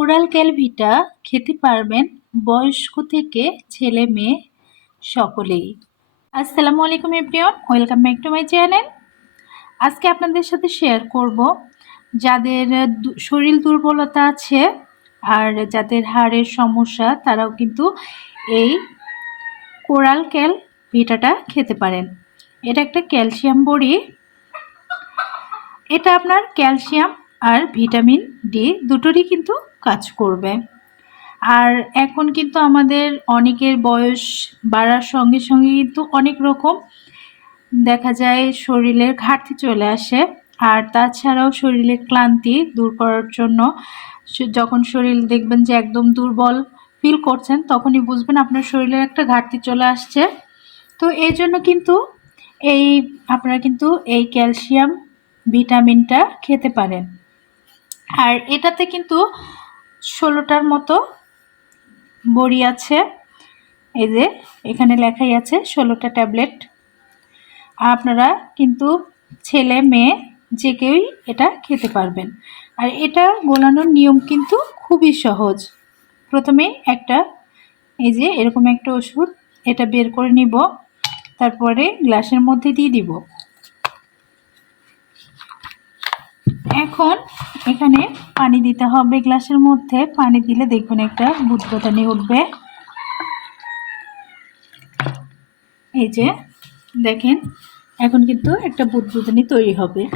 Coral ক্যালভিটা খেতে পারবেন বয়স্ক থেকে ছেলে মেয়ে সকলেই। আসসালামু আলাইকুম everyone, welcome back to my channel. আজকে আপনাদের সাথে শেয়ার করব যাদের শরীর দুর্বলতা আছে আর যাদের হাড়ের সমস্যা, তারাও কিন্তু এই কোরাল ক্যাল ভিটাটা খেতে পারেন। এটা একটা ক্যালসিয়াম বড়ি। এটা আপনার ক্যালসিয়াম আর ভিটামিন ডি দুটোরই কিন্তু কাজ করবে। আর এখন কিন্তু আমাদের অনেকের বয়স বাড়ার সঙ্গে সঙ্গে কিন্তু অনেক রকম দেখা যায় শরীরের ঘাটতি চলে আসে। আর তাছাড়াও শরীরের ক্লান্তি দূর করার জন্য যখন শরীর দেখবেন যে একদম দুর্বল ফিল করছেন, তখনই বুঝবেন আপনার শরীরের একটা ঘাটতি চলে আসছে। তো এই জন্য কিন্তু এই আপনারা কিন্তু এই ক্যালসিয়াম ভিটামিনটা খেতে পারেন। আর এটাতে কিন্তু ষোলোটার মতো বড়ি আছে। এই যে, এখানে লেখাই আছে ষোলোটা ট্যাবলেট। আপনারা কিন্তু ছেলে, মেয়ে, যে কেউই এটা খেতে পারবেন। আর এটা গোলানোর নিয়ম কিন্তু খুবই সহজ। প্রথমে একটা, এই যে, এরকম একটা ওষুধ, এটা বের করে নিব। তারপরে গ্লাসের মধ্যে দিয়ে দিব। এখন এখানে পানি দিতে হবে গ্লাসের মধ্যে। পানি দিলে দেখবেন একটা বুদবুদানি উঠবে। এই যে, দেখেন, এখন কিন্তু একটা বুদবুদানি তৈরি হবে।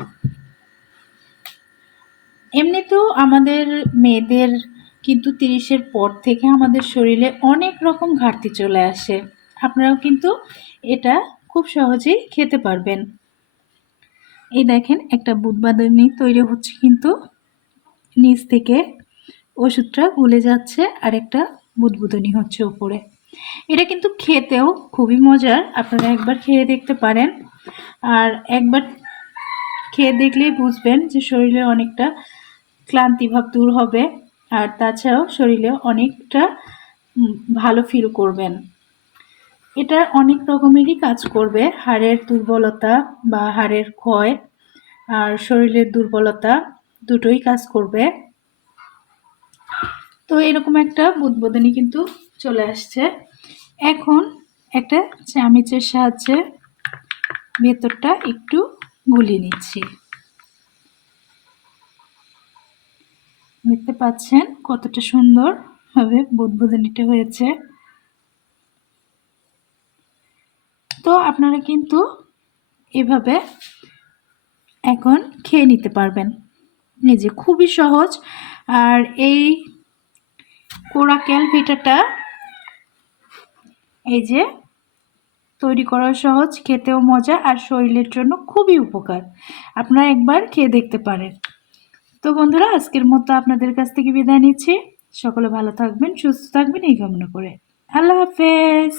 এমনিতেও আমাদের মেয়েদের কিন্তু তিরিশের পর থেকে আমাদের শরীরে অনেক রকম ঘাটতি চলে আসে। আপনারাও কিন্তু এটা খুব সহজেই খেতে পারবেন। এই দেখেন, একটা বুদবাদানি তৈরি হচ্ছে কিন্তু। নিচ থেকে ওষুধটা গুলে যাচ্ছে আর একটা বুদবুদনি হচ্ছে উপরে। এটা কিন্তু খেতেও খুবই মজার, আপনারা একবার খেয়ে দেখতে পারেন। আর একবার খেয়ে দেখলেই বুঝবেন যে শরীরে অনেকটা ক্লান্তিভাব দূর হবে আর তাছাড়াও শরীরে অনেকটা ভালো ফিল করবেন। এটা অনেক রকমেরই কাজ করবে, হাড়ের দুর্বলতা বা হাড়ের ক্ষয় আর শরীরের দুর্বলতা। দুটোই কাজ করবে। তো এরকম একটা বুদবুদানি কিন্তু চলে আসছে। এখন একটা চামিচের সাহায্যে ভেতরটা একটু গুলিয়ে নিচ্ছি। দেখতে পাচ্ছেন কতটা সুন্দরভাবে বুদবুদানিটা হয়েছে। তো আপনারা কিন্তু এভাবে এখন খেয়ে নিতে পারবেন। এই যে খুবই সহজ। আর এই কোরা ক্যালভিটাটা এই যে তৈরি করা সহজ, খেতেও মজা আর শরীরের জন্য খুবই উপকার। আপনারা একবার খেয়ে দেখতে পারেন। তো বন্ধুরা, আজকের মতো আপনাদের কাছ থেকে বিদায় নিচ্ছি। সকলে ভালো থাকবেন, সুস্থ থাকবেন, এই কামনা করে। আল্লাহ হাফেজ।